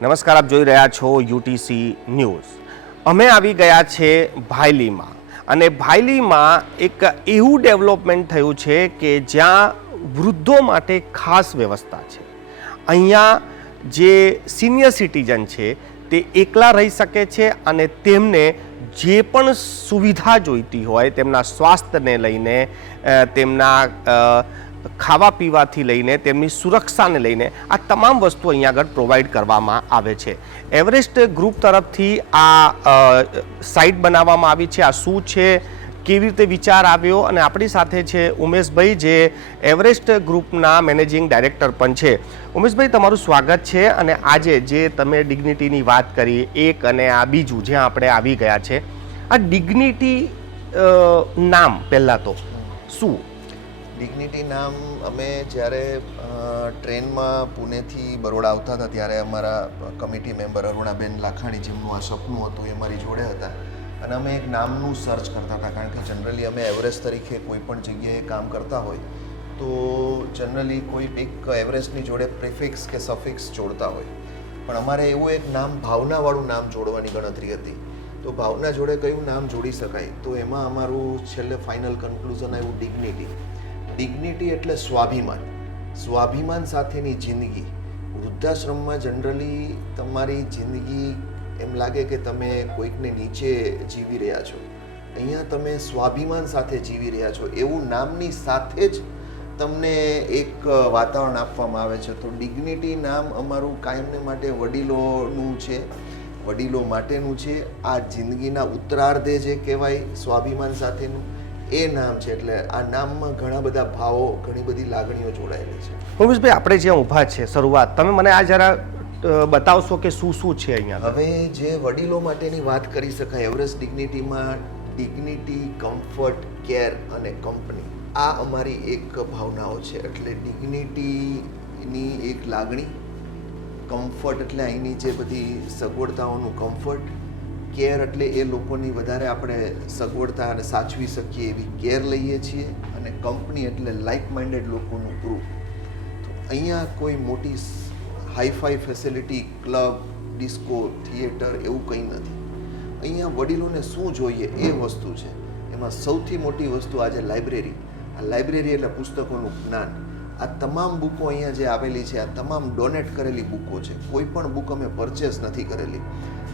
નમસ્કાર, આપ જોઈ રહ્યા છો યુટીસી ન્યૂઝ. અમે આવી ગયા છે ભાયલીમાં અને ભાયલીમાં એક એવું ડેવલપમેન્ટ થયું છે કે જ્યાં વૃદ્ધો માટે ખાસ વ્યવસ્થા છે. અહીંયા જે સિનિયર સિટીઝન છે તે એકલા રહી શકે છે અને તેમને જે પણ સુવિધા જોઈતી હોય તેમના સ્વાસ્થ્યને લઈને, તેમના ખાવા પીવાથી લઈને, તેમની સુરક્ષાને લઈને આ તમામ વસ્તુ અહીંયા આગળ પ્રોવાઈડ કરવામાં આવે છે. એવરેસ્ટ ગ્રુપ તરફથી આ સાઇટ બનાવવામાં આવી છે. આ શું છે, કેવી રીતે વિચાર આવ્યો, અને આપણી સાથે છે ઉમેશભાઈ, જે એવરેસ્ટ ગ્રુપના મેનેજિંગ ડાયરેક્ટર પણ છે. ઉમેશભાઈ, તમારું સ્વાગત છે. અને આજે જે તમે ડિગ્નિટીની વાત કરી, એક અને આ બીજું જ્યાં આપણે આવી ગયા છે, આ ડિગ્નિટી નામ પહેલાં તો શું? ડિગ્નિટી નામ અમે જ્યારે ટ્રેનમાં પુણેથી બરોડા આવતા હતા ત્યારે અમારા કમિટી મેમ્બર અરુણાબેન લાખાણી, જેમનું આ સપનું હતું, એ મારી જોડે હતા અને અમે એક નામનું સર્ચ કરતા હતા. કારણ કે જનરલી અમે એવરેસ્ટ તરીકે કોઈ પણ જગ્યાએ કામ કરતા હોય તો જનરલી કોઈ એક એવરેસ્ટની જોડે પ્રિફિક્સ કે સફિક્સ જોડતા હોય, પણ અમારે એવું એક નામ, ભાવનાવાળું નામ જોડવાની ગણતરી હતી. તો ભાવના જોડે કયું નામ જોડી શકાય, તો એમાં અમારું છેલ્લે ફાઇનલ કન્ક્લુઝન આવ્યું ડિગ્નિટી. ડિગ્નિટી એટલે સ્વાભિમાન, સ્વાભિમાન સાથેની જિંદગી. વૃદ્ધાશ્રમમાં જનરલી તમારી જિંદગી એમ લાગે કે તમે કોઈકને નીચે જીવી રહ્યા છો. અહીંયા તમે સ્વાભિમાન સાથે જીવી રહ્યા છો એવું નામની સાથે જ તમને એક વાતાવરણ આપવામાં આવે છે. તો ડિગ્નિટી નામ અમારું કાયમને માટે વડીલોનું છે, વડીલો માટેનું છે. આ જિંદગીના ઉત્તરાર્ધે જે કહેવાય સ્વાભિમાન સાથેનું એ નામ છે. એટલે આ નામમાં ઘણા બધા ભાવો, ઘણી બધી લાગણીઓ જોડાયેલી છે. ઉમેશભાઈ, આપણે જ્યાં ઊભા છે, શરૂઆત તમે મને આ જરા બતાવશો કે શું શું છે અહીંયા? હવે જે વડીલો માટેની વાત કરી શકાય, એવરેસ્ટ ડિગ્નિટીમાં ડિગ્નિટી, કમ્ફર્ટ, કેર અને કંપની, આ અમારી એક ભાવનાઓ છે. એટલે ડિગ્નિટીની એક લાગણી, કમ્ફર્ટ એટલે અહીંની જે બધી સગવડતાઓનું કમ્ફર્ટ, કેર એટલે એ લોકોની વધારે આપણે સગવડતા અને સાચવી શકીએ એવી કેર લઈએ છીએ, અને કંપની એટલે લાઇક માઇન્ડેડ લોકોનું ગ્રુપ. તો અહીંયા કોઈ મોટી hi-fi facility, club, disco, theatre એવું કંઈ નથી. અહીંયા વડીલોને શું જોઈએ એ વસ્તુ છે. એમાં સૌથી મોટી વસ્તુ આજે લાઇબ્રેરી. આ લાઇબ્રેરી એટલે પુસ્તકોનું જ્ઞાન. આ તમામ બુકો અહીંયા જે આવેલી છે, આ તમામ ડોનેટ કરેલી બુકો છે. કોઈ પણ બુક અમે પરચેસ નથી કરેલી.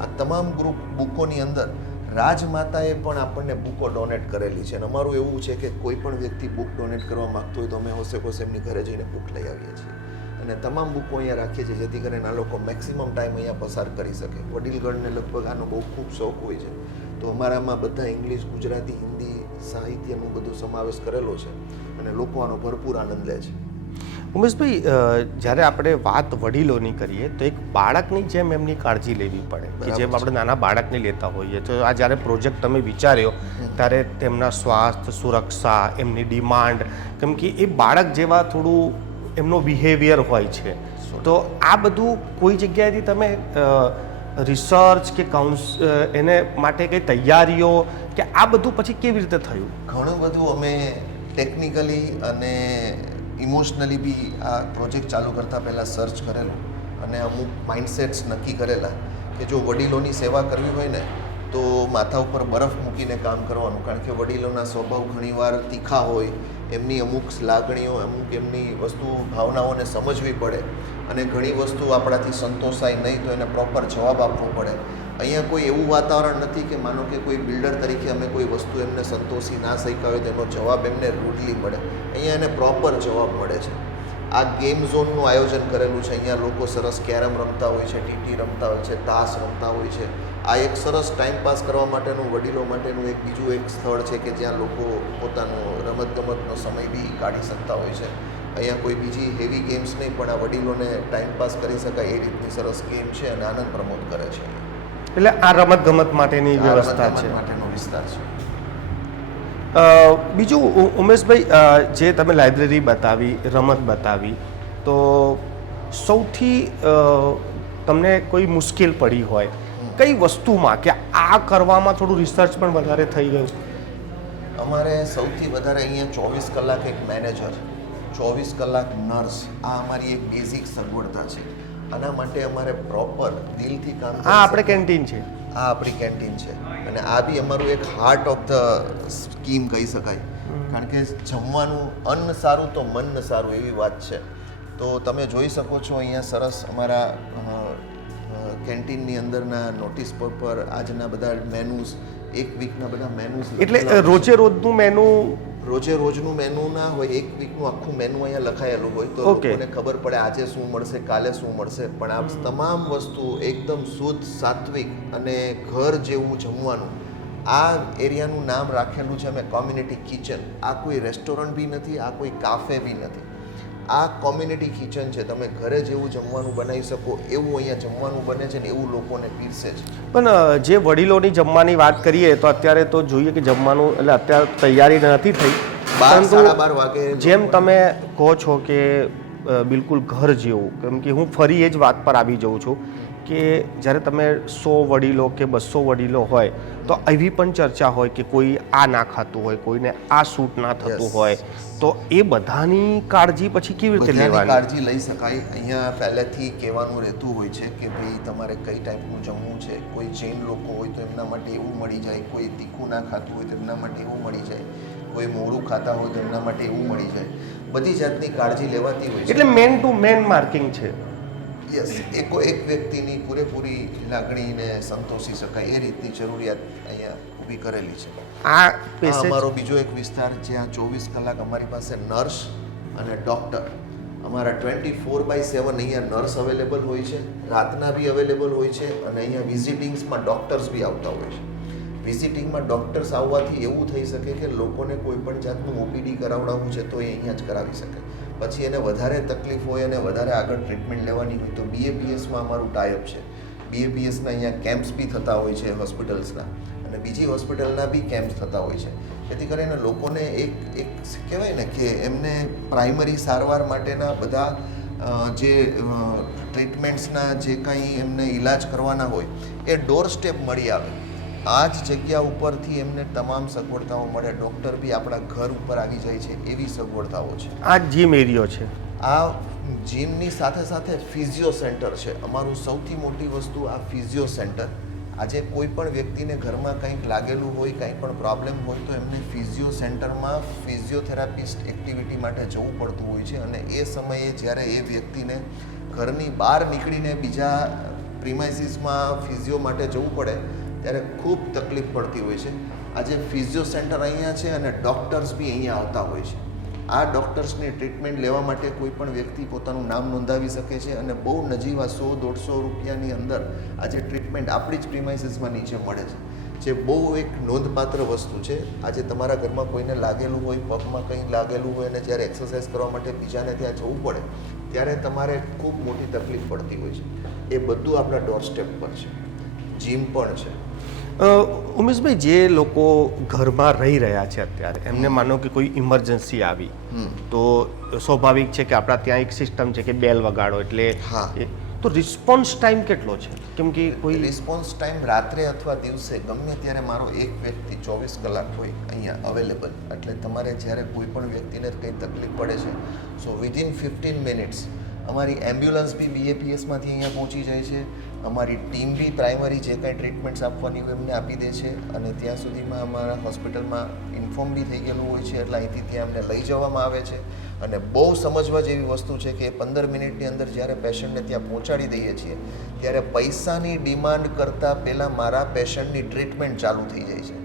આ તમામ ગ્રુપ બુકોની અંદર રાજમાતાએ પણ આપણને બુકો ડોનેટ કરેલી છે. અને અમારું એવું છે કે કોઈ પણ વ્યક્તિ બુક ડોનેટ કરવા માગતો હોય તો અમે હોશે એમની ઘરે જઈને બુક લઈ આવીએ છીએ અને તમામ બુકો અહીંયા રાખીએ છીએ, જેથી કરીને આ લોકો મેક્સિમમ ટાઈમ અહીંયા પસાર કરી શકે. વડીલગણને લગભગ આનો બહુ ખૂબ શોખ હોય છે, તો અમારામાં બધા ઇંગ્લિશ, ગુજરાતી, હિન્દી સાહિત્યનું બધું સમાવેશ કરેલો છે અને લોકો આનો ભરપૂર આનંદ લે છે. ઉમેશભાઈ, જ્યારે આપણે વાત વડીલોની કરીએ તો એક બાળકની જેમ એમની કાળજી લેવી પડે, કે જેમ આપણે નાના બાળકને લેતા હોઈએ. તો આ જ્યારે પ્રોજેક્ટ તમે વિચાર્યો ત્યારે તેમના સ્વાસ્થ્ય, સુરક્ષા, એમની ડિમાન્ડ, કેમ કે એ બાળક જેવા થોડું એમનો બિહેવિયર હોય છે, તો આ બધું કોઈ જગ્યાએથી તમે રિસર્ચ કે એને માટે કંઈ તૈયારીઓ કે આ બધું પછી કેવી રીતે થયું? ઘણું બધું અમે ટેકનિકલી અને ઇમોશનલી બી આ પ્રોજેક્ટ ચાલુ કરતાં પહેલાં સર્ચ કરેલું અને અમુક માઇન્ડસેટ્સ નક્કી કરેલા કે જો વડીલોની સેવા કરવી હોય ને તો માથા ઉપર બરફ મૂકીને કામ કરવાનું. કારણ કે વડીલોના સ્વભાવ ઘણીવાર તીખા હોય, એમની અમુક લાગણીઓ, અમુક એમની વસ્તુ, ભાવનાઓને સમજવી પડે અને ઘણી વસ્તુ આપણાથી સંતોષાય નહીં તો એને પ્રોપર જવાબ આપવો પડે. અહીંયા કોઈ એવું વાતાવરણ નથી કે માનો કે કોઈ બિલ્ડર તરીકે અમે કોઈ વસ્તુ એમને સંતોષી ના શક્યા હોય તો એનો જવાબ એમને રૂડલી મળે. અહીંયા એને પ્રોપર જવાબ મળે છે. આ ગેમ ઝોનનું આયોજન કરેલું છે. અહીંયા લોકો સરસ કેરમ રમતા હોય છે, ટીટી રમતા હોય છે, તાશ રમતા હોય છે. આ એક સરસ ટાઈમપાસ કરવા માટેનું, વડીલો માટેનું એક બીજું એક સ્થળ છે કે જ્યાં લોકો પોતાનો રમતગમતનો સમય બી કાઢી શકતા હોય છે. અહીંયા કોઈ બીજી હેવી ગેમ્સ નહીં, પણ આ વડીલોને ટાઈમપાસ કરી શકાય એ રીતની સરસ ગેમ છે અને આનંદ પ્રમોદ કરે છે. એટલે આ રમત ગમત માટેની વ્યવસ્થા છે, માટેનો વિસ્તાર છે. બીજું ઉમેશભાઈ, જે તમે લાઇબ્રેરી બતાવી, રમત બતાવી, તો સૌથી તમને કોઈ મુશ્કેલ પડી હોય કઈ વસ્તુમાં, કે આ કરવામાં થોડું રિસર્ચ પણ વધારે થઈ ગયું? અમારે સૌથી વધારે અહીંયા 24 કલાક એક મેનેજર, 24 કલાક નર્સ, આ અમારી એક બેઝિક સગવડતા છે. આના માટે અમારે પ્રોપર દિલથી કામ આ આપણે કેન્ટીન છે. આ આપણી કેન્ટીન છે અને આ બી અમારું એક હાર્ટ ઓફ ધ સ્કીમ કહી શકાય, કારણ કે જમવાનું અન્ન સારું તો મન સારું એવી વાત છે. તો તમે જોઈ શકો છો અહીંયા સરસ અમારા કેન્ટીનની અંદરના નોટિસ બોર્ડ પર આજના બધા મેનૂઝ, એક વીકના બધા મેનૂઝ, એટલે રોજે રોજનું મેનુ, રોજે રોજનું મેનુ ના હોય, એક વીકનું આખું મેનુ અહીંયા લખાયેલું હોય તો લોકોને ખબર પડે આજે શું મળશે, કાલે શું મળશે. પણ આ તમામ વસ્તુ એકદમ શુદ્ધ, સાત્વિક અને ઘર જેવું જમવાનું. આ એરિયાનું નામ રાખેલું છે અમે કોમ્યુનિટી કિચન. આ કોઈ રેસ્ટોરન્ટ બી નથી, આ કોઈ કાફે બી નથી, આ કોમ્યુનિટી કિચન છે. તમે ઘરે જેવું જમવાનું બનાવી શકો એવું અહીંયા જમવાનું બને છે ને એવું લોકોને પીરસે છે. પણ જે વડીલોની જમવાની વાત કરીએ તો અત્યારે તો જોઈએ કે જમવાનું એટલે અત્યારે તૈયારી નથી થઈ, 12-12 વાગે જેમ તમે કહો છો કે બિલકુલ ઘર જેવું, કેમ કે હું ફરી એ જ વાત પર આવી જાઉં છું કે જ્યારે તમે 100 વડીલો કે 200 વડીલો હોય તો એવી પણ ચર્ચા હોય કે કોઈ આ ના ખાતું હોય, કોઈને આ સૂટ ના થતું હોય, તો એ બધાની કાળજી પછી કેવી રીતે લેવાની? કાળજી લઈ શકાય. અહીંયા પહેલેથી કહેવાનું રહેતું હોય છે કે ભાઈ તમારે કઈ ટાઈપનું જમવું છે. કોઈ જૈન લોકો હોય તો એમના માટે એવું મળી જાય, કોઈ તીખું ના ખાતું હોય તો એમના માટે એવું મળી જાય, કોઈ મોરું ખાતા હોય તો એમના માટે એવું મળી જાય. બધી જાતની કાળજી લેવાતી હોય છે. એટલે મેન ટુ મેન માર્કિંગ છે. યસ, એક વ્યક્તિની પૂરેપૂરી લાગણીને સંતોષી શકાય એ રીતની જરૂરિયાત અહીંયા ઊભી કરેલી છે. આ અમારો બીજો એક વિસ્તાર જ્યાં 24 કલાક અમારી પાસે નર્સ અને ડૉક્ટર, અમારા 24/7 અહીંયા નર્સ અવેલેબલ હોય છે, રાતના બી અવેલેબલ હોય છે અને અહીંયા વિઝિટિંગ્સમાં ડૉક્ટર્સ બી આવતા હોય છે. વિઝિટિંગમાં ડૉક્ટર્સ આવવાથી એવું થઈ શકે કે લોકોને કોઈ પણ જાતનું ઓપીડી કરાવડાવવું છે તો એ અહીંયા જ કરાવી શકે. પછી એને વધારે તકલીફ હોય અને વધારે આગળ ટ્રીટમેન્ટ લેવાની હોય તો BAPSમાં અમારું ટાઈઅપ છે. BAPSના અહીંયા કેમ્પ્સ બી થતા હોય છે હોસ્પિટલ્સના, અને બીજી હોસ્પિટલના બી કેમ્પ્સ થતા હોય છે. જેથી કરીને લોકોને એક કહેવાય ને કે એમને પ્રાઇમરી સારવાર માટેના બધા જે ટ્રીટમેન્ટ્સના જે કંઈ એમને ઈલાજ કરવાના હોય એ ડોર સ્ટેપ મળી આવે. આ જ જગ્યા ઉપરથી એમને તમામ સગવડતાઓ મળે. ડૉક્ટર બી આપણા ઘર ઉપર આવી જાય છે એવી સગવડતાઓ છે. આ જીમ એરિયો છે. આ જીમની સાથે સાથે ફિઝિયો સેન્ટર છે. અમારું સૌથી મોટી વસ્તુ આ ફિઝિયો સેન્ટર. આજે કોઈ પણ વ્યક્તિને ઘરમાં કંઈક લાગેલું હોય, કંઈ પણ પ્રોબ્લેમ હોય તો એમને ફિઝિયો સેન્ટરમાં ફિઝિયોથેરાપિસ્ટ એક્ટિવિટી માટે જવું પડતું હોય છે. અને એ સમયે જ્યારે એ વ્યક્તિને ઘરની બહાર નીકળીને બીજા પ્રિમાઇસીસમાં ફિઝિયો માટે જવું પડે ત્યારે ખૂબ તકલીફ પડતી હોય છે. આજે ફિઝિયો સેન્ટર અહીંયા છે અને ડૉક્ટર્સ બી અહીંયા આવતા હોય છે. આ ડૉક્ટર્સની ટ્રીટમેન્ટ લેવા માટે કોઈ પણ વ્યક્તિ પોતાનું નામ નોંધાવી શકે છે અને બહુ નજીવા 100-150 રૂપિયાની અંદર આજે ટ્રીટમેન્ટ આપણી જ પ્રિમાઇસીસમાં નીચે મળે છે, જે બહુ એક નોંધપાત્ર વસ્તુ છે. આજે તમારા ઘરમાં કોઈને લાગેલું હોય, પગમાં કંઈ લાગેલું હોય અને જ્યારે એક્સરસાઇઝ કરવા માટે બીજાને ત્યાં જવું પડે ત્યારે તમારે ખૂબ મોટી તકલીફ પડતી હોય છે. એ બધું આપણા ડોર સ્ટેપ પર છે. જીમ પણ છે. ઉમેશભાઈ, જે લોકો ઘરમાં રહી રહ્યા છે અત્યારે, એમને માનો કે કોઈ ઇમરજન્સી આવી તો સ્વાભાવિક છે કે આપણા ત્યાં એક સિસ્ટમ છે કે બેલ વગાડો એટલે તો રિસ્પોન્સ ટાઈમ કેટલો છે? કેમ કે કોઈ રિસ્પોન્સ ટાઈમ રાત્રે અથવા દિવસે ગમે ત્યારે મારો એક વ્યક્તિ 24 કલાક હોય અહીંયા અવેલેબલ. એટલે તમારે જ્યારે કોઈ પણ વ્યક્તિને કંઈ તકલીફ પડે છે સો વિધિન 15 મિનિટ્સ અમારી એમ્બ્યુલન્સ બી BAPSમાંથી અહીંયા પહોંચી જાય છે. અમારી ટીમ બી પ્રાઇમરી જે કાંઈ ટ્રીટમેન્ટ્સ આપવાની હોય એમને આપી દે છે અને ત્યાં સુધીમાં અમારા હોસ્પિટલમાં ઇન્ફોર્મ બી થઈ ગયેલું હોય છે. એટલે અહીંથી ત્યાં અમને લઈ જવામાં આવે છે. અને બહુ સમજવા જેવી વસ્તુ છે કે 15 મિનિટની અંદર જ્યારે પેશન્ટને ત્યાં પહોંચાડી દઈએ છીએ ત્યારે પૈસાની ડિમાન્ડ કરતાં પહેલાં મારા પેશન્ટની ટ્રીટમેન્ટ ચાલુ થઈ જાય છે.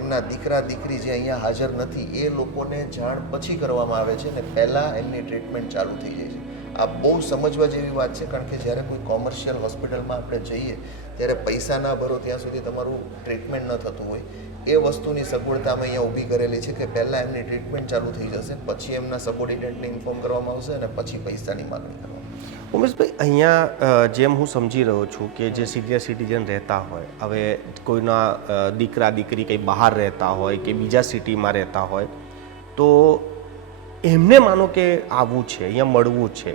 એમના દીકરા દીકરી જે અહીંયા હાજર નથી એ લોકોને જાણ પછી કરવામાં આવે છે અને પહેલાં એમની ટ્રીટમેન્ટ ચાલુ થઈ જાય છે. આ બહુ સમજવા જેવી વાત છે, કારણ કે જ્યારે કોઈ કોમર્શિયલ હોસ્પિટલમાં આપણે જઈએ ત્યારે પૈસા ના ભરો ત્યાં સુધી તમારું ટ્રીટમેન્ટ ન થતું હોય. એ વસ્તુની સગવડતા અમે અહીંયા ઊભી કરેલી છે કે પહેલાં એમની ટ્રીટમેન્ટ ચાલુ થઈ જશે, પછી એમના સબઓર્ડિનેટને ઇન્ફોર્મ કરવામાં આવશે અને પછી પૈસાની માગણી કરવામાં. ઉમેશભાઈ, અહીંયા જેમ હું સમજી રહ્યો છું કે જે સિનિયર સિટીઝન રહેતા હોય, હવે કોઈના દીકરા દીકરી કંઈ બહાર રહેતા હોય કે બીજા સિટીમાં રહેતા હોય તો એમને માનો કે આવવું છે, અહીંયા મળવું છે,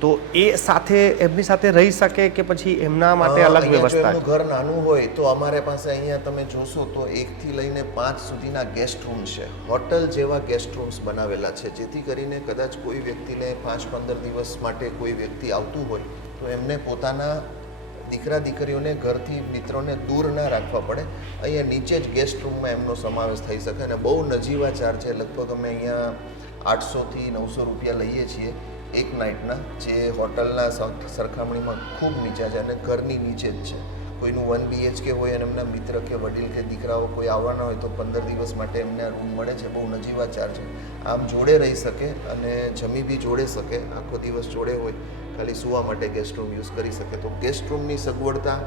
તો એ સાથે એમની સાથે રહી શકે કે પછી એમના માટે અલગ વ્યવસ્થા? જો ઘર નાનું હોય તો અમારે પાસે અહીંયા તમે જોશો તો 1 થી લઈને 5 સુધીના ગેસ્ટ રૂમ છે. હોટલ જેવા ગેસ્ટ રૂમ્સ બનાવેલા છે, જેથી કરીને કદાચ કોઈ વ્યક્તિને 5-15 દિવસ માટે કોઈ વ્યક્તિ આવતું હોય તો એમને પોતાના દીકરા દીકરીઓને ઘરથી મિત્રોને દૂર ના રાખવા પડે. અહીંયા નીચે જ ગેસ્ટ રૂમમાં એમનો સમાવેશ થઈ શકે અને બહુ નજીવા ચાર્જ છે. લગભગ અમે અહીંયા 800થી 900 રૂપિયા લઈએ છીએ એક નાઇટના, જે હોટલના સરખામણીમાં ખૂબ નીચા છે અને ઘરની નીચે જ છે. કોઈનું 1 BHK હોય અને એમના મિત્ર કે વડીલ કે દીકરાઓ કોઈ આવવાના હોય તો 15 દિવસ માટે એમને રૂમ મળે છે. બહુ નજીવા ચાર્જ છે. આમ જોડે રહી શકે અને જમી બી જોડે શકે. આખો દિવસ જોડે હોય, ખાલી સુવા માટે ગેસ્ટ રૂમ યુઝ કરી શકે. તો ગેસ્ટ રૂમની સગવડતા,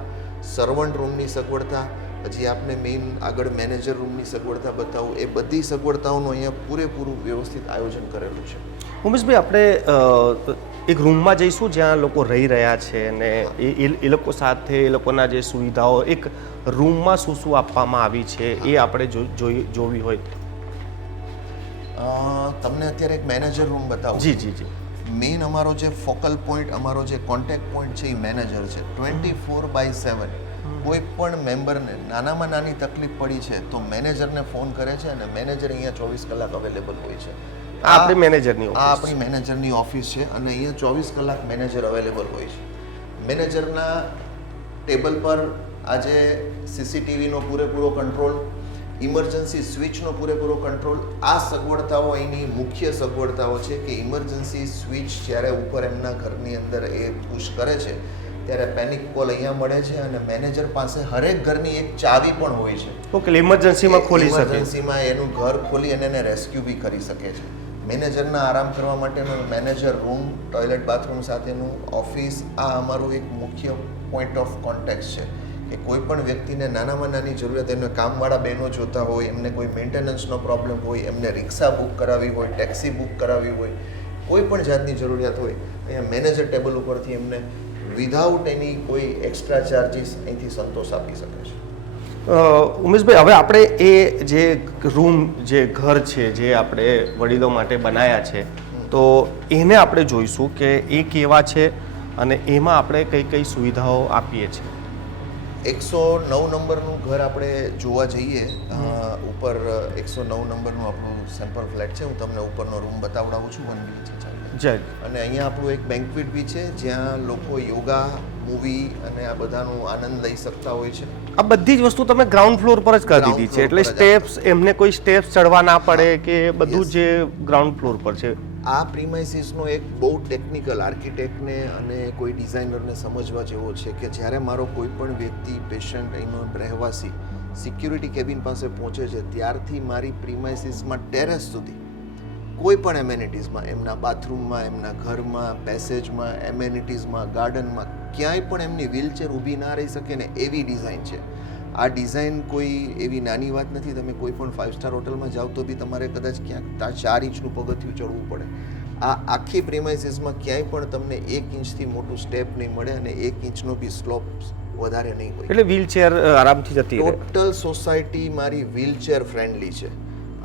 સર્વન્ટ રૂમની સગવડતા, પછી આપને મેઇન આગળ મેનેજર રૂમની સગવડતા બતાવું, એ બધી સગવડતાઓનું અહીંયા પૂરેપૂરું વ્યવસ્થિત આયોજન કરેલું છે. ઉમેશભાઈ, આપણે એક રૂમમાં જઈશું જ્યાં લોકો રહી રહ્યા છે અને એ લોકો સાથે એ લોકોના જે સુવિધાઓ એક રૂમમાં શું શું આપવામાં આવી છે એ આપણે જોવી હોય તો તમને અત્યારે એક મેનેજર રૂમ બતાવું. જી જી જી. મેઇન અમારો જે ફોકલ પોઈન્ટ, અમારો જે કોન્ટેક્ટ પોઈન્ટ છે એ મેનેજર છે. 24/7 કોઈ પણ મેમ્બરને નાનામાં નાની તકલીફ પડી છે તો મેનેજરને ફોન કરે છે અને મેનેજર અહીંયા 24 કલાક અવેલેબલ હોય છે. આ આપણી મેનેજરની આ આપણી મેનેજરની ઓફિસ છે અને અહીંયા 24 કલાક મેનેજર અવેલેબલ હોય છે. મેનેજરના ટેબલ પર આજે CCTVનો પૂરેપૂરો કંટ્રોલ, ઇમરજન્સી સ્વિચનો પૂરેપૂરો કંટ્રોલ. આ સગવડતાઓ અહીંની મુખ્ય સગવડતાઓ છે કે ઇમરજન્સી સ્વિચ જ્યારે ઉપર એમના ઘરની અંદર એ પુશ કરે છે ત્યારે પેનિક કોલ અહીંયા મળે છે અને મેનેજર પાસે હરેક ઘરની એક ચાવી પણ હોય છે. ઓકે, ઇમરજન્સીમાં ખોલી શકે, ઇમરજન્સીમાં એનું ઘર ખોલી અને એને રેસ્ક્યુ બી કરી શકે છે. મેનેજરના આરામ કરવા માટેનું મેનેજર રૂમ, ટોયલેટ બાથરૂમ સાથેનું ઓફિસ, આ અમારું એક મુખ્ય પોઈન્ટ ઓફ કોન્ટેક્ટ છે કે કોઈ પણ વ્યક્તિને નાનામાં નાની જરૂરિયાત, એમને કામવાળા બહેનો જોતા હોય, એમને કોઈ મેન્ટેનન્સનો પ્રોબ્લેમ હોય, એમને રિક્ષા બુક કરાવવી હોય, ટેક્સી બુક કરાવવી હોય, કોઈ પણ જાતની જરૂરિયાત હોય, અહીંયા મેનેજર ટેબલ ઉપરથી એમને વિધાઉટ એની કોઈ એક્સ્ટ્રા ચાર્જીસ અહીંથી સંતોષ આપી શકે છે. ઉમેશભાઈ, હવે આપણે એ જે રૂમ, જે ઘર છે જે આપણે વડીલો માટે બનાવ્યા છે, તો એને આપણે જોઈશું કે એ કેવા છે અને એમાં આપણે કઈ કઈ સુવિધાઓ આપીએ છીએ. 109 નંબરનું ઘર આપણે જોવા જઈએ, ઉપર 109 નંબરનું આપણું સેમ્પલ ફ્લેટ છે. હું તમને ઉપરનો રૂમ બતાવડાવું છું. 1 BHK જય. અને અહીંયા આપણું એક બેન્ક્વેટ બી છે જ્યાં લોકો યોગા, મૂવી અને આ બધાનો આનંદ લઈ શકતા હોય છે. આ બધી જ વસ્તુ તમે ગ્રાઉન્ડ ફ્લોર પર જ કરી દીધી છે, એટલે સ્ટેપ્સ, એમને કોઈ સ્ટેપ્સ ચડવા ના પડે કે બધું જે ગ્રાઉન્ડ ફ્લોર પર છે. આ પ્રીમાઇસીસનો એક બહુ ટેકનિકલ આર્કિટેક્ટને અને કોઈ ડિઝાઇનરને સમજવા જેવો છે કે જ્યારે મારો કોઈ પણ વ્યક્તિ, પેશન્ટ, અહીંનો રહેવાસી સિક્યુરિટી કેબિન પાસે પહોંચે છે ત્યારથી મારી પ્રીમાઇસીસમાં ટેરેસ સુધી કોઈ પણ એમેનિટીઝમાં, એમના બાથરૂમમાં, એમના ઘરમાં, પેસેજમાં, એમેનિટીઝમાં, ગાર્ડનમાં ક્યાંય પણ એમની વ્હીલચેર ઊભી ના રહી શકે ને એવી ડિઝાઇન છે. આ ડિઝાઇન કોઈ એવી નાની વાત નથી. તમે કોઈ પણ 5 સ્ટાર હોટલમાં જાઓ તો બી તમારે કદાચ ક્યાંક 4 ઇંચનું પગથિયું ચડવું પડે. આ આખી પ્રીમાઇસીસમાં ક્યાંય પણ તમને 1 ઇંચથી મોટું સ્ટેપ નહીં મળે અને 1 ઇંચનો બી સ્લોપ વધારે નહીં હોય. એટલે વ્હીલચેર આરામથી જતી રહે. ટોટલ સોસાયટી મારી વ્હીલચેર ફ્રેન્ડલી છે.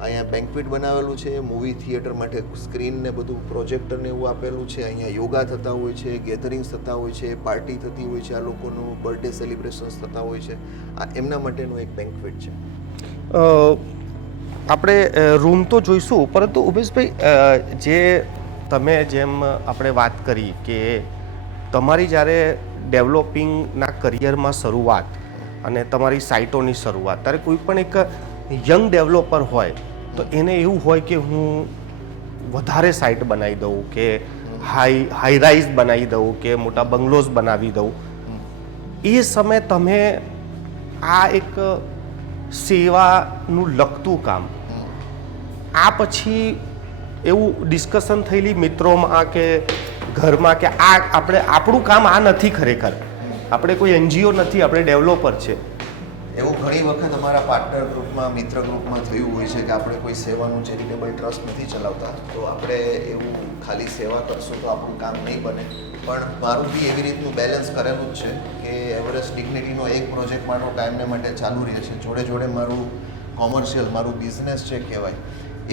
અહીંયા બેન્ક્વેટ બનાવેલું છે, મૂવી થિયેટર માટે સ્ક્રીન ને બધું, પ્રોજેક્ટર ને એવું આપેલું છે. અહીંયા યોગા થતા હોય છે, ગેધરિંગ્સ થતા હોય છે, પાર્ટી થતી હોય છે, આ લોકોનું બર્થડે સેલિબ્રેશન્સ થતા હોય છે. આ એમના માટેનું એક બેન્ક્વેટ છે. આપણે રૂમ તો જોઈશું, પરંતુ ઉમેશભાઈ, જે તમે જેમ આપણે વાત કરી કે તમારી જ્યારે ડેવલપિંગના કરિયરમાં શરૂઆત અને તમારી સાઇટોની શરૂઆત, ત્યારે કોઈ પણ એક યંગ ડેવલપર હોય તો એને એવું હોય કે હું વધારે સાઇટ બનાવી દઉં કે હાઈ રાઇઝ બનાવી દઉં કે મોટા બંગલોઝ બનાવી દઉં. એ સમયે તમે આ એક સેવાનું લગતું કામ, આ પછી એવું ડિસ્કશન થયેલી મિત્રોમાં કે ઘરમાં કે આ આપણું કામ આ નથી, ખરેખર આપણે કોઈ NGO નથી, આપણે ડેવલપર છે, એવું ઘણી વખત અમારા પાર્ટનર ગ્રુપમાં, મિત્ર ગ્રુપમાં થયું હોય છે કે આપણે કોઈ સેવાનું ચેરિટેબલ ટ્રસ્ટ નથી ચલાવતા, તો આપણે એવું ખાલી સેવા કરશું તો આપણું કામ નહીં બને. પણ મારું બી એવી રીતનું બેલેન્સ કરેલું જ છે કે એવરેસ્ટ ડિગ્નિટીનો એક પ્રોજેક્ટ મારો કાયમને માટે ચાલુ રહે છે. જોડે જોડે મારું કોમર્શિયલ, મારું બિઝનેસ છે કહેવાય,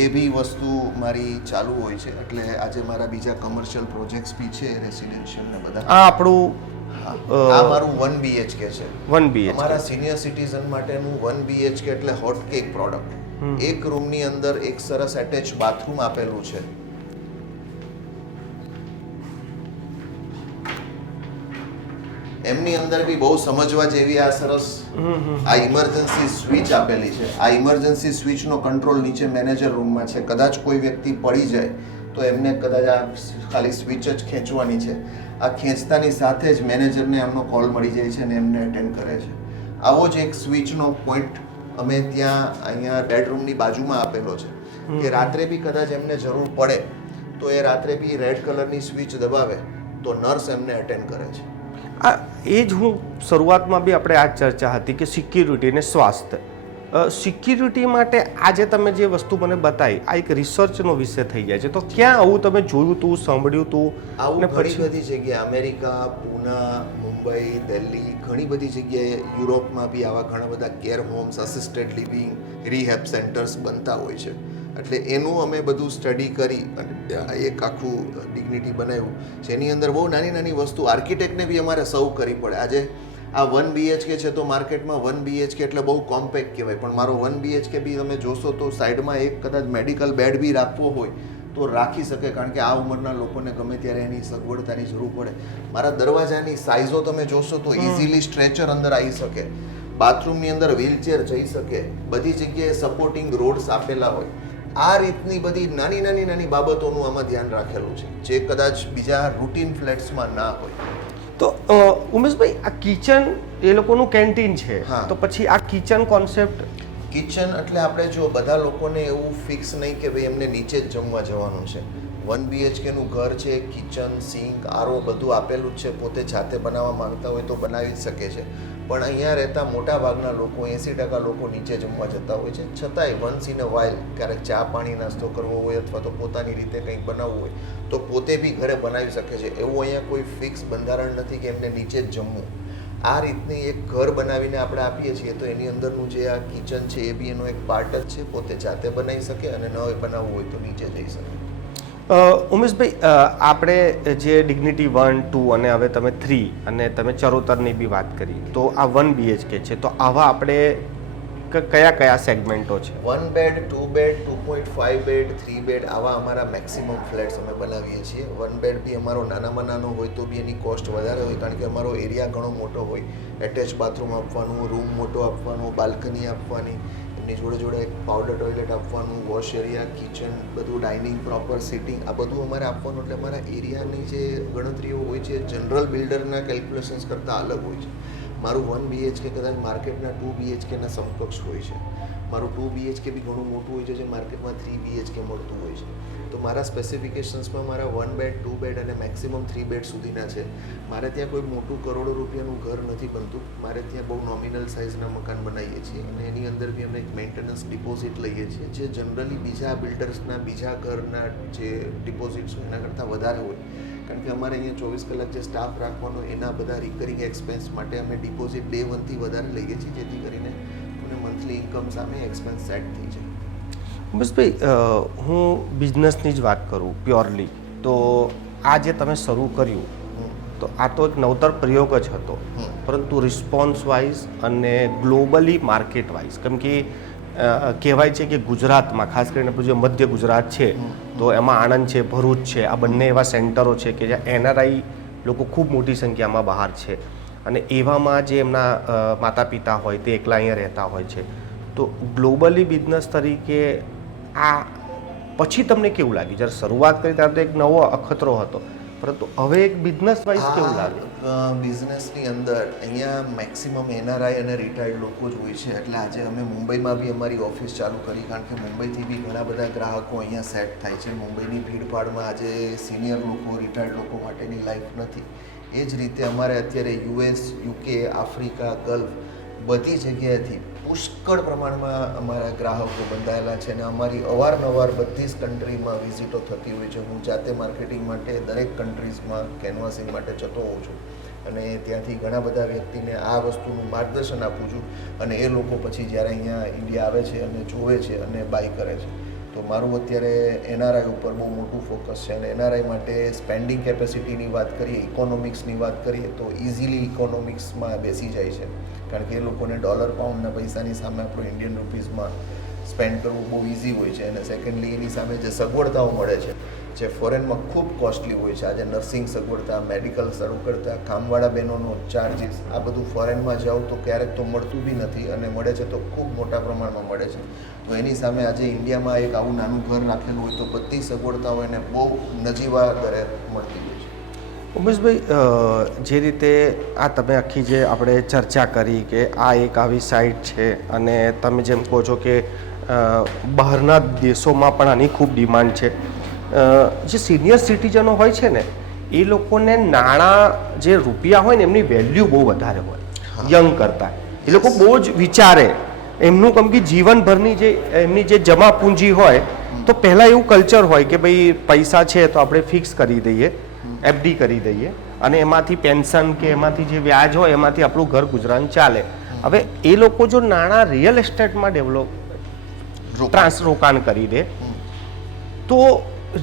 એ બી વસ્તુ મારી ચાલુ હોય છે. એટલે આજે મારા બીજા કમર્શિયલ પ્રોજેક્ટ્સ બી છે, રેસિડેન્શિયલ ને બધા. આ આપણું આ મારું 1 BHK છે. 1 BHK અમારા સિનિયર સિટીઝન માટેનું 1 BHK એટલે હોટ કેક પ્રોડક્ટ. એક રૂમની અંદર એક સરસ એટેચ બાથરૂમ આપેલું છે. એમની અંદર બી બહુ સમજવા જેવી આ સરસ આ ઇમરજન્સી સ્વિચ આપેલી છે. આ ઇમરજન્સી સ્વિચનો કંટ્રોલ નીચે મેનેજર રૂમમાં છે. કદાચ કોઈ વ્યક્તિ પડી જાય તો એમને કદાચ આ ખાલી સ્વિચ જ ખેંચવાની છે. આ ખેંચતાની સાથે જ મેનેજરને એમનો કોલ મળી જાય છે અને એમને અટેન્ડ કરે છે. આવો જ એક સ્વિચનો પોઈન્ટ અમે ત્યાં અહીંયા બેડરૂમની બાજુમાં આપેલો છે કે રાત્રે બી કદાચ એમને જરૂર પડે તો એ રાત્રે બી રેડ કલરની સ્વિચ દબાવે તો નર્સ એમને અટેન્ડ કરે છે. આ એ જ હું શરૂઆતમાં બી આપણે આ ચર્ચા હતી કે સિક્યુરિટી અને સ્વાસ્થ્ય. સિક્યુરિટી માટે આજે તમે જે વસ્તુ મને બતાવી આ એક રિસર્ચનો વિષય થઈ જાય છે. તો ક્યાં આવું તમે જોયું હતું, સાંભળ્યું હતું? આવું ઘણી બધી જગ્યાએ અમેરિકા, પૂના, મુંબઈ, દિલ્હી, ઘણી બધી જગ્યાએ યુરોપમાં બી આવા ઘણા બધા care homes, assisted living, rehab centres બનતા હોય છે. એટલે એનું અમે બધું સ્ટડી કરી અને એક આખું ડિગ્નિટી બનાવ્યું જેની અંદર બહુ નાની નાની વસ્તુ આર્કિટેક્ટને બી અમારે સર્વ કરવી પડે. આજે આ 1 BHK છે તો માર્કેટમાં 1 BHK એટલે બહુ કોમ્પેક્ટ કહેવાય, પણ મારો 1 BHK બી તમે જોશો તો સાઈડમાં એક કદાચ મેડિકલ બેડ બી રાખવો હોય તો રાખી શકે, કારણ કે આ ઉંમરના લોકોને ગમે ત્યારે એની સગવડતાની જરૂર પડે. મારા દરવાજાની સાઇઝો તમે જોશો તો ઇઝીલી સ્ટ્રેચર અંદર આવી શકે, બાથરૂમની અંદર વ્હીલચેર જઈ શકે, બધી જગ્યાએ સપોર્ટિંગ રોડ્સ આપેલા હોય. આ રીતની બધી નાની નાની બાબતોનું આમાં ધ્યાન રાખેલું છે જે કદાચ બીજા રૂટીન ફ્લેટ્સમાં ના હોય. તો ઉમેશભાઈ, આ કિચન એ લોકોનું કેન્ટીન છે, તો પછી આ કિચન કોન્સેપ્ટ? કિચન એટલે આપણે જો બધા લોકોને એવું ફિક્સ નહીં કે ભાઈ એમને નીચે જ જમવા જવાનું છે. 1 BHK નું ઘર છે, કિચન, સિંક, આરો બધું આપેલું જ છે. પોતે જાતે બનાવવા માંગતા હોય તો બનાવી જ શકે છે, પણ અહીંયા રહેતા મોટા ભાગના લોકો 80% લોકો નીચે જમવા જતા હોય છે. છતાંય વન્સ ઇન અ વાઇલ ક્યારેક ચા પાણી નાસ્તો કરવો હોય અથવા તો પોતાની રીતે કંઈક બનાવવું હોય તો પોતે બી ઘરે બનાવી શકે છે. એવું અહીંયા કોઈ ફિક્સ બંધારણ નથી કે એમને નીચે જ જમવું. આ રીતની એક ઘર બનાવીને આપણે આપીએ છીએ તો એની અંદરનું જે આ કિચન છે એ બી એનો એક પાર્ટ જ છે. પોતે જાતે બનાવી શકે અને ન બનાવવું હોય તો નીચે જઈ શકે. ઉમેશભાઈ, આપણે જે ડિગ્નિટી 1, 2 અને હવે તમે 3 અને તમે ચરોતરની બી વાત કરી, તો આ 1 BHK છે, તો આવા આપણે કયા કયા સેગમેન્ટો છે? 1 બેડ, 2 બેડ, 2.5 બેડ, 3 બેડ આવા અમારા મેક્સિમમ ફ્લેટ્સ અમે બનાવીએ છીએ. 1 બેડ બી અમારો નાનામાં નાનો હોય તો બી એની કોસ્ટ વધારે હોય, કારણ કે અમારો એરિયા ઘણો મોટો હોય. એટેચ બાથરૂમ આપવાનું, રૂમ મોટો આપવાનો, બાલ્કની આપવાની, એની જોડે જોડે એક પાવડર ટોયલેટ આપવાનું, વોશ એરિયા, કિચન, બધું ડાઇનિંગ, પ્રોપર સિટિંગ, આ બધું અમારે આપવાનું. એટલે અમારા એરિયાની જે ગણતરીઓ હોય છે જનરલ બિલ્ડરના કેલ્ક્યુલેશન્સ કરતાં અલગ હોય છે. મારું 1 BHK કદાચ માર્કેટના 2 BHKના સમકક્ષ હોય છે. મારું 2 BHK બી ઘણું મોટું હોય છે જે માર્કેટમાં 3 BHK મળતું હોય છે. તો મારા સ્પેસિફિકેશન્સમાં મારા 1 બેડ, 2 બેડ અને મેક્સિમમ 3 બેડ સુધીના છે. મારે ત્યાં કોઈ મોટું કરોડો રૂપિયાનું ઘર નથી બનતું. મારે ત્યાં બહુ નોમિનલ સાઇઝના મકાન બનાવીએ છીએ અને એની અંદર બી અમે એક મેન્ટેનન્સ ડિપોઝિટ લઈએ છીએ જે જનરલી બીજા બિલ્ડર્સના બીજા ઘરના જે ડિપોઝિટ્સ હોય એના કરતાં વધારે હોય, કારણ કે અમારે અહીંયા 24 કલાક જે સ્ટાફ રાખવાનો એના બધા રિકરિંગ એક્સપેન્સ માટે અમે ડિપોઝિટ ડે 1થી વધારે લઈએ છીએ, જેથી કરીને મને મંથલી ઇન્કમ સામે એક્સપેન્સ સેટ થઈ જાય. ઉમેશભાઈ, હું બિઝનેસની જ વાત કરું પ્યોરલી, તો આ જે તમે શરૂ કર્યું તો આ તો એક નવતર પ્રયોગ જ હતો, પરંતુ રિસ્પોન્સ વાઇઝ અને ગ્લોબલી માર્કેટ વાઇઝ, કેમ કે કહેવાય છે કે ગુજરાતમાં ખાસ કરીને આપણું જે મધ્ય ગુજરાત છે તો એમાં આણંદ છે, ભરૂચ છે, આ બંને એવા સેન્ટરો છે કે જ્યાં NRI લોકો ખૂબ મોટી સંખ્યામાં બહાર છે અને એવામાં જે એમના માતા પિતા હોય તે એકલા અહીંયા રહેતા હોય છે. તો ગ્લોબલી બિઝનેસ તરીકે આ પછી તમને કેવું લાગ્યું? જ્યારે શરૂઆત કરી ત્યારે તો એક નવો અખતરો હતો, પરંતુ હવે એક બિઝનેસ વાઇઝ કેવું લાગે? બિઝનેસની અંદર અહીંયા મેક્સિમમ NRI અને રિટાયર્ડ લોકો જ હોય છે. એટલે આજે અમે મુંબઈમાં બી અમારી ઓફિસ ચાલુ કરી, કારણ કે મુંબઈથી બી ઘણા બધા ગ્રાહકો અહીંયા સેટ થાય છે. મુંબઈની ભીડભાડમાં આજે સિનિયર લોકો, રિટાયર્ડ લોકો માટેની લાઈફ નથી. એ જ રીતે અમારે અત્યારે US, UK, આફ્રિકા, ગલ્ફ બધી જગ્યાએથી પુષ્કળ પ્રમાણમાં અમારા ગ્રાહકો બંધાયેલા છે અને અમારી અવારનવાર બધી જ કન્ટ્રીમાં વિઝિટો થતી હોય છે. હું જાતે માર્કેટિંગ માટે દરેક કન્ટ્રીઝમાં કેનવાસિંગ માટે જતો હોઉં છું અને ત્યાંથી ઘણા બધા વ્યક્તિને આ વસ્તુનું માર્ગદર્શન આપું છું અને એ લોકો પછી જ્યારે અહીંયા ઇન્ડિયા આવે છે અને જોવે છે અને બાય કરે છે. તો મારું અત્યારે NRI ઉપર બહુ મોટું ફોકસ છે અને NRI માટે સ્પેન્ડિંગ કેપેસિટીની વાત કરીએ, ઇકોનોમિક્સની વાત કરીએ તો ઇઝીલી ઇકોનોમિક્સમાં બેસી જાય છે, કારણ કે એ લોકોને ડોલર પાઉન્ડના પૈસાની સામે આપણું ઇન્ડિયન રૂપીઝમાં સ્પેન્ડ કરવું બહુ ઇઝી હોય છે અને સેકન્ડલી એની સામે જે સગવડતાઓ મળે છે જે ફોરેનમાં ખૂબ કોસ્ટલી હોય છે. આજે નર્સિંગ સગવડતા, મેડિકલ સગવડતા, કામવાળા બહેનોનો ચાર્જીસ, આ બધું ફોરેનમાં જાઓ તો ક્યારેક તો મળતું બી નથી, અને મળે છે તો ખૂબ મોટા પ્રમાણમાં મળે છે. તો એની સામે આજે ઇન્ડિયામાં એક આવું નાનું ઘર રાખેલું હોય તો બધી સગવડતાઓ એને બહુ નજીવા દરે મળતી હોય છે. ઉમેશભાઈ, જે રીતે આ તમે આખી જે આપણે ચર્ચા કરી કે આ એક આવી સાઇટ છે અને તમે જેમ કહો છો કે બહારના દેશોમાં પણ આની ખૂબ ડિમાન્ડ છે. જે સિનિયર સિટીઝનો હોય છે ને એ લોકોને નાણાં જે રૂપિયા હોય ને એમની વેલ્યુ બહુ વધારે હોય યંગ કરતાં. એ લોકો બહુ જ વિચારે એમનું કેમ કે જીવનભરની જે એમની જે જમા પૂંજી હોય તો પહેલાં એવું કલ્ચર હોય કે ભાઈ પૈસા છે તો આપણે ફિક્સ કરી દઈએ, એફડી કરી દઈએ અને એમાંથી પેન્શન કે એમાંથી જે વ્યાજ હોય એમાંથી આપણું ઘર ગુજરાન ચાલે. હવે એ લોકો જો નાણાં રિયલ એસ્ટેટમાં રોકાણ કરી દે તો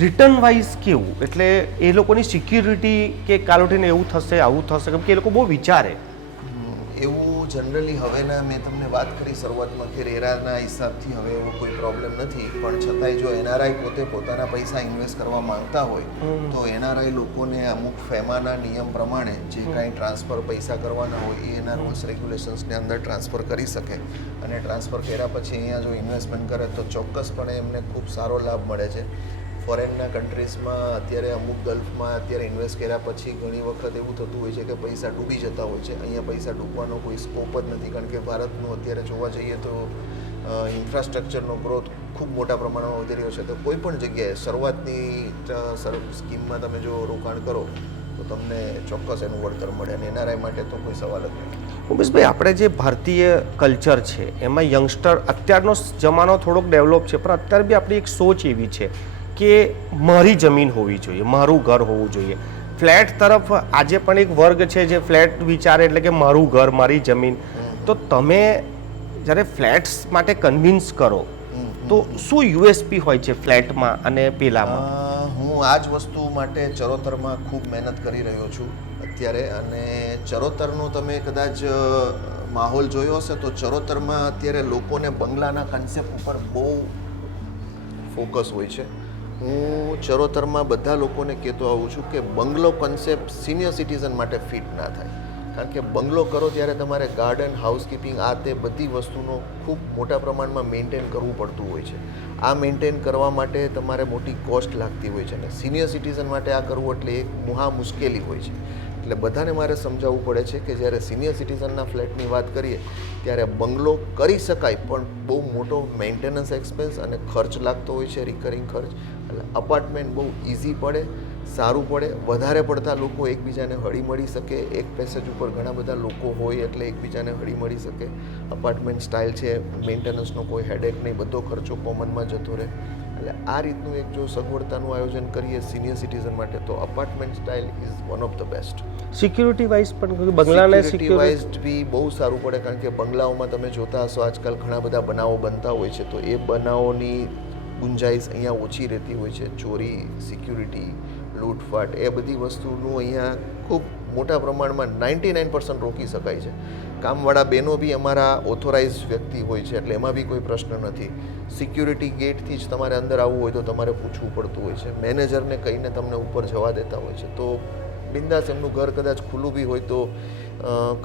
રિટર્ન વાઇઝ કેવું, એટલે એ લોકોની સિક્યુરિટી કે કાલોટીને એવું થશે આવું થશે, કેમ કે એ લોકો બહુ વિચારે. એવું જનરલી હવેના મેં તમને વાત કરી શરૂઆતમાં કે રેરાના હિસાબથી હવે એવો કોઈ પ્રોબ્લેમ નથી, પણ છતાંય જો એનઆરઆઈ પોતે પોતાના પૈસા ઇન્વેસ્ટ કરવા માંગતા હોય તો એનઆરઆઈ લોકોને અમુક ફેમાના નિયમ પ્રમાણે જે કાંઈ ટ્રાન્સફર પૈસા કરવાના હોય એ એના રૂલ્સ રેગ્યુલેશન્સની અંદર ટ્રાન્સફર કરી શકે, અને ટ્રાન્સફર કર્યા પછી અહીંયા જો ઇન્વેસ્ટમેન્ટ કરે તો ચોક્કસપણે એમને ખૂબ સારો લાભ મળે છે. ફોરેનના કન્ટ્રીઝમાં અત્યારે અમુક ગલ્ફમાં અત્યારે ઇન્વેસ્ટ કર્યા પછી ઘણી વખત એવું થતું હોય છે કે પૈસા ડૂબી જતા હોય છે. અહીંયા પૈસા ડૂબવાનો કોઈ સ્કોપ જ નથી, કારણ કે ભારતનું અત્યારે જોવા જઈએ તો ઇન્ફ્રાસ્ટ્રક્ચરનો ગ્રોથ ખૂબ મોટા પ્રમાણમાં વધી રહ્યો છે. તો કોઈ પણ જગ્યાએ શરૂઆતની સ્કીમમાં તમે જો રોકાણ કરો તો તમને ચોક્કસ એનું વળતર મળે, અને એનઆરઆઈ માટે તો કોઈ સવાલ જ નથી. ઉમેશભાઈ, આપણે જે ભારતીય કલ્ચર છે એમાં યંગસ્ટર અત્યારનો જમાનો થોડોક ડેવલપ છે, પણ અત્યારે બી આપણી એક સોચ એવી છે કે મારી જમીન હોવી જોઈએ, મારું ઘર હોવું જોઈએ. ફ્લેટ તરફ આજે પણ એક વર્ગ છે જે ફ્લેટ વિચારે એટલે કે મારું ઘર, મારી જમીન. તો તમે જ્યારે ફ્લેટ્સ માટે કન્વિન્સ કરો તો શું યુએસપી હોય છે ફ્લેટમાં અને પેલામાં? હું આ જ વસ્તુ માટે ચરોતરમાં ખૂબ મહેનત કરી રહ્યો છું અત્યારે, અને ચરોતરનો તમે કદાચ માહોલ જોયો હશે તો ચરોતરમાં અત્યારે લોકોને બંગલાના કન્સેપ્ટ ઉપર બહુ ફોકસ હોય છે. હું ચરોતરમાં બધા લોકોને કહેતો આવું છું કે બંગલો કન્સેપ્ટ સિનિયર સિટીઝન માટે ફિટ ના થાય, કારણ કે બંગલો કરો ત્યારે તમારે ગાર્ડન, હાઉસકીપિંગ, આ તે બધી વસ્તુનો ખૂબ મોટા પ્રમાણમાં મેન્ટેન કરવું પડતું હોય છે. આ મેન્ટેન કરવા માટે તમારે મોટી કોસ્ટ લાગતી હોય છે, અને સિનિયર સિટીઝન માટે આ કરવું એટલે એક મહા મુશ્કેલી હોય છે. એટલે બધાને મારે સમજાવવું પડે છે કે જ્યારે સિનિયર સિટીઝનના ફ્લેટની વાત કરીએ ત્યારે બંગલો કરી શકાય, પણ બહુ મોટો મેન્ટેનન્સ એક્સપેન્સ અને ખર્ચ લાગતો હોય છે, રિકરિંગ ખર્ચ. એટલે અપાર્ટમેન્ટ બહુ ઇઝી પડે, સારું પડે, વધારે પડતા લોકો એકબીજાને હળી મળી શકે, એક પેસેજ ઉપર ઘણા બધા લોકો હોય એટલે એકબીજાને હળી મળી શકે. અપાર્ટમેન્ટ સ્ટાઇલ છે, મેન્ટેનન્સનો કોઈ હેડેક નહીં, બધો ખર્ચો કોમનમાં જતો રહે. એટલે આ રીતનું એક જો સગવડતાનું આયોજન કરીએ સિનિયર સિટીઝન માટે તો apartment style is one of the best. Security wise પણ બંગલાને સિક્યુરિટી વાઇઝ બી બહુ સારું પડે, કારણ કે બંગલાઓમાં તમે જોતા હશો આજકાલ ઘણા બધા બનાવો બનતા હોય છે, તો એ બનાવોની ગુંજાઈશ અહીંયા ઓછી રહેતી હોય છે. ચોરી, સિક્યુરિટી, લૂંટફાટ, એ બધી વસ્તુનું અહીંયા ખૂબ મોટા પ્રમાણમાં 99% રોકી શકાય છે. કામવાળા બહેનો બી અમારા ઓથોરાઇઝ વ્યક્તિ હોય છે, એટલે એમાં બી કોઈ પ્રશ્ન નથી. સિક્યુરિટી ગેટથી જ તમારે અંદર આવવું હોય તો તમારે પૂછવું પડતું હોય છે. મેનેજરને કહીને તમને ઉપર જવા દેતા હોય છે. તો બિંદાસ એમનું ઘર કદાચ ખુલ્લું બી હોય તો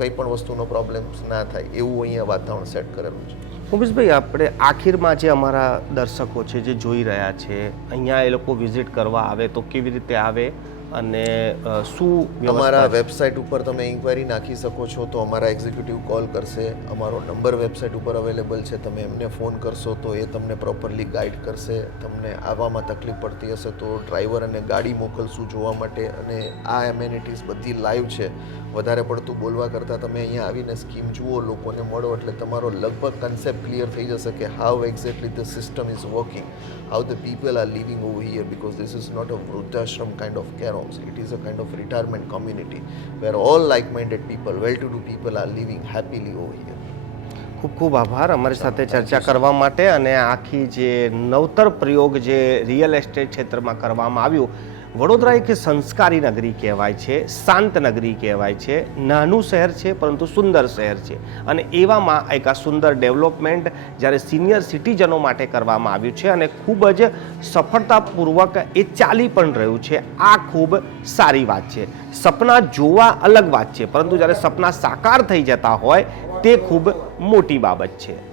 કંઈ પણ વસ્તુનો પ્રોબ્લેમ ના થાય એવું અહીંયા વાતાવરણ સેટ કરેલું છે. ઉમેશભાઈ, આપણે આખીરમાં જે અમારા દર્શકો છે જે જોઈ રહ્યા છે, અહીંયા એ લોકો વિઝિટ કરવા આવે તો કેવી રીતે આવે અને શું અમારા વેબસાઇટ ઉપર તમે ઇન્ક્વાયરી નાખી શકો છો, તો અમારા એક્ઝિક્યુટિવ કોલ કરશે. અમારો નંબર વેબસાઇટ ઉપર અવેલેબલ છે, તમે એમને ફોન કરશો તો એ તમને પ્રોપરલી ગાઈડ કરશે. તમને આવવામાં તકલીફ પડતી હશે તો ડ્રાઈવર અને ગાડી મોકલશું જોવા માટે, અને આ એમેનિટીઝ બધી લાઈવ છે. વધારે પડતું બોલવા કરતાં તમે અહીંયા આવીને સ્કીમ જુઓ, લોકોને મળો, એટલે તમારો લગભગ કન્સેપ્ટ ક્લિયર થઈ જશે કે how exactly the system is working, how the people are living over here, because this is not a vriddhashram kind of care homes, it is a kind of retirement community where all like minded people, well to do people are living happily over here. ખૂબ ખૂબ આભાર અમારી સાથે ચર્ચા કરવા માટે, અને આખી જે નવતર પ્રયોગ જે રિયલ એસ્ટેટ ક્ષેત્રમાં કરવામાં આવ્યું, વડોદરા એક સંસ્કારી નગરી કહેવાય છે, શાંત નગરી કહેવાય છે, નાનું શહેર છે પરંતુ સુંદર શહેર છે. અને એવામાં એક આ સુંદર ડેવલપમેન્ટ જ્યારે સિનિયર સિટીઝનો માટે કરવામાં આવ્યું છે અને ખૂબ જ સફળતાપૂર્વક એ ચાલી પણ રહ્યું છે. આ ખૂબ સારી વાત છે. સપના જોવા અલગ વાત છે, પરંતુ જ્યારે સપના સાકાર થઈ જતા હોય તે ખૂબ મોટી બાબત છે.